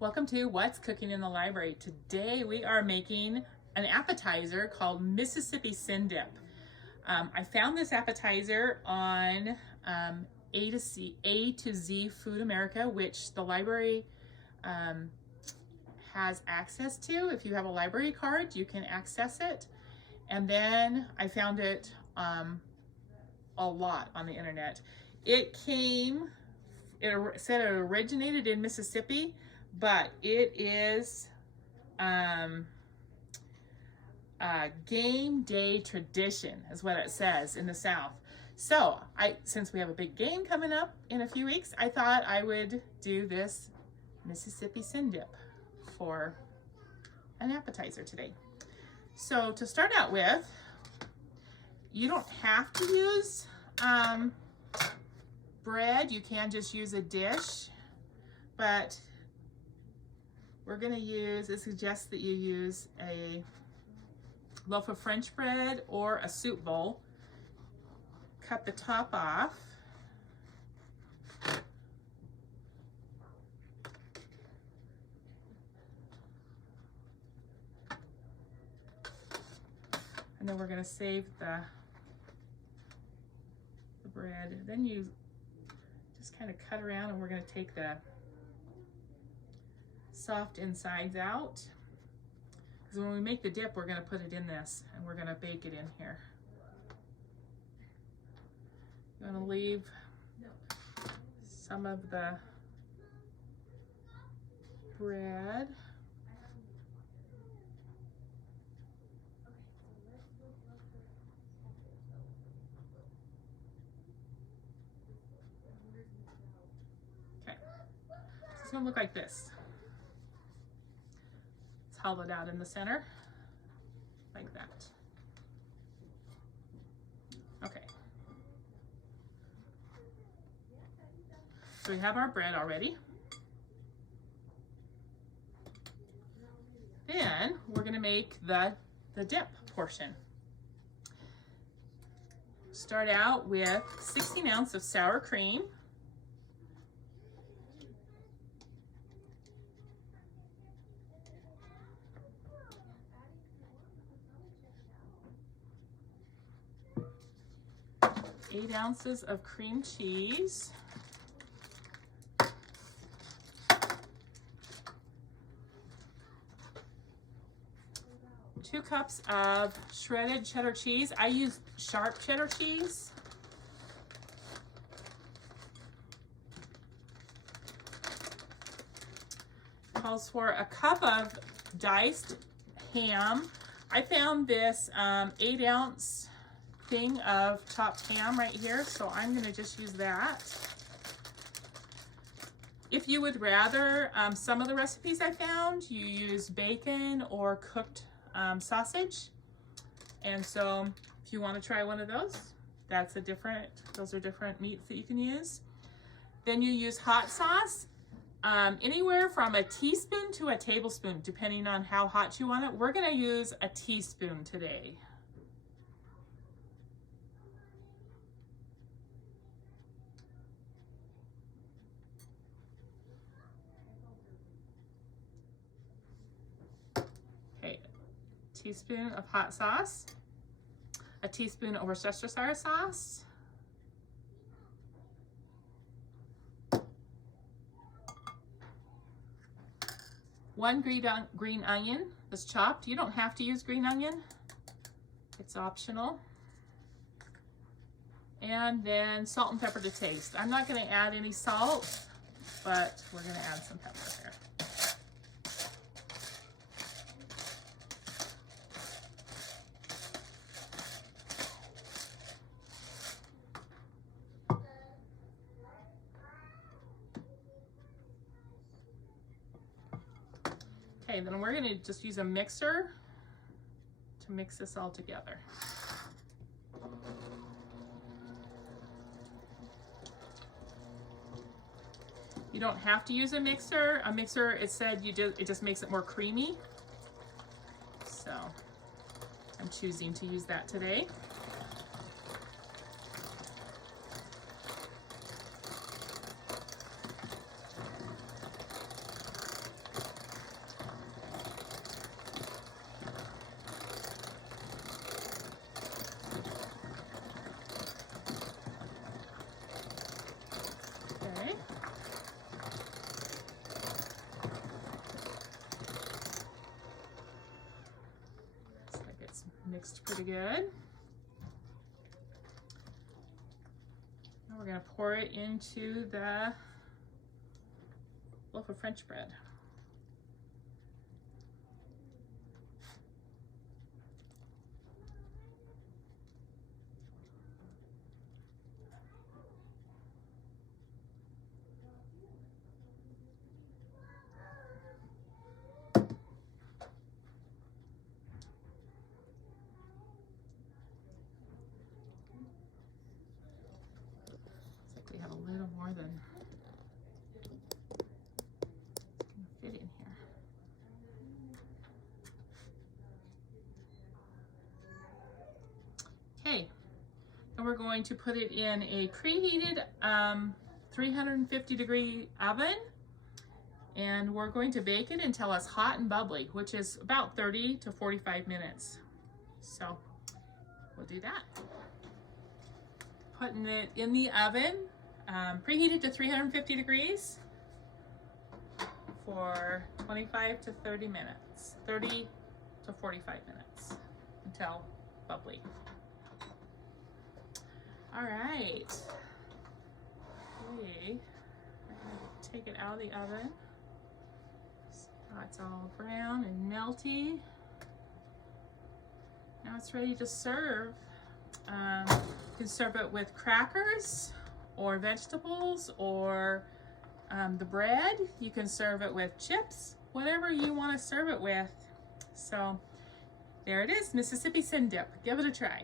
Welcome to What's Cooking in the Library. Today we are making an appetizer called Mississippi Sin Dip. I found this appetizer on A to Z Food America, which the library has access to. If you have a library card, you can access it. And then I found it a lot on the internet. It said it originated in Mississippi, but it is game day tradition is what it says in the South. So since we have a big game coming up in a few weeks, I thought I would do this Mississippi Sin Dip for an appetizer today. So to start out with, you don't have to use bread. You can just use a dish, but we're going to use, it suggests that you use a loaf of French bread or a soup bowl. Cut the top off. And then we're going to save the bread. Then you just kind of cut around, and we're going to take the soft insides out, because when we make the dip, we're going to put it in this and we're going to bake it in here. I'm going to leave some of the bread. Okay, it's going to look like this. Hollowed out in the center, like that. Okay. So we have our bread already. Then we're going to make the dip portion. Start out with 16 ounces of sour cream. Eight ounces of cream cheese. 2 cups of shredded cheddar cheese. I use sharp cheddar cheese. Calls for a cup of diced ham. I found this 8-ounce thing of chopped ham right here, so I'm going to just use that. If you would rather, some of the recipes I found, you use bacon or cooked sausage, and so if you want to try one of those, those are different meats that you can use. Then you use hot sauce, anywhere from a teaspoon to a tablespoon, depending on how hot you want it. We're going to use a teaspoon today. Teaspoon of hot sauce, a teaspoon of worcestershire sauce, one green onion that's chopped. You don't have to use green onion, it's optional. And then salt and pepper to taste. I'm not going to add any salt, but we're going to add some pepper here. Okay, then we're going to just use a mixer to mix this all together. You don't have to use a mixer. A mixer, it said it just makes it more creamy. So I'm choosing to use that today. pretty good. Now we're going to pour it into the loaf of French bread. We have a little more than it's gonna fit in here. Okay, and we're going to put it in a preheated 350-degree oven, and we're going to bake it until it's hot and bubbly, which is about 30 to 45 minutes. So we'll do that. Putting it in the oven, preheated to 350 degrees for 25 to 30 minutes, 30 to 45 minutes until bubbly. All right, we're gonna take it out of the oven. Now it's all brown and melty. Now it's ready to serve. You can serve it with crackers or vegetables or the bread. You can serve it with chips, whatever you want to serve it with. So there it is, Mississippi Sin Dip. Give it a try.